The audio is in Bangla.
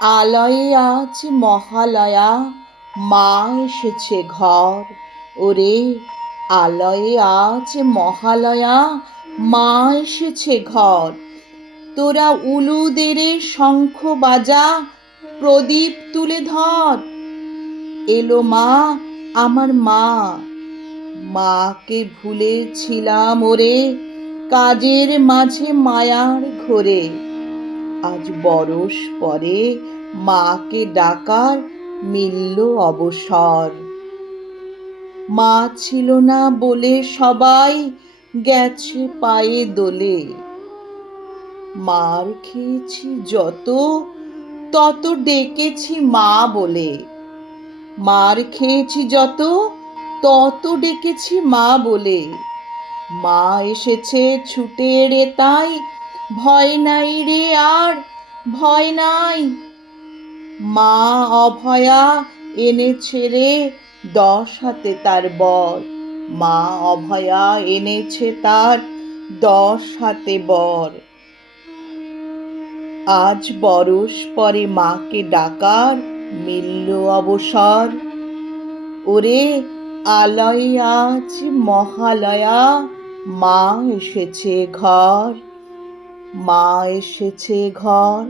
আলয়ে আজ মহালয়া, মা এসেছে ঘর। ওরে আলয়ে আজ মহালয়া, মা এসেছে ঘর। তোরা উলুদেরে শঙ্খ বাজা, প্রদীপ তুলে ধর। এলো মা, আমার মা। মাকে ভুলেছিলাম ওরে, কাজের মাঝে মায়ার ঘোরে। আজ বরষ পরে মাকে ডাকার মিলল অবসর। মা ছিল না বলে সবাই গেছে পায়ে দোলে। মার খেয়েছি যত, তত ডেকেছি মা বলে। মার খেয়েছি যত, তত ডেকেছি মা বলে। মা এসেছে ছুটে রে তাই, ভয় নাই রে আর ভয় নাই। মা অভয়া এনেছে রে 10 হাতে তার বর। মা অভয়া এনেছে তার 10 হাতে বর। আজ বরষ পরে মাকে ডাকার মিলল অবসর। ওরে আলয়ে আজ মহালয়া, মা এসেছে ঘর। মা এসেছে ঘর।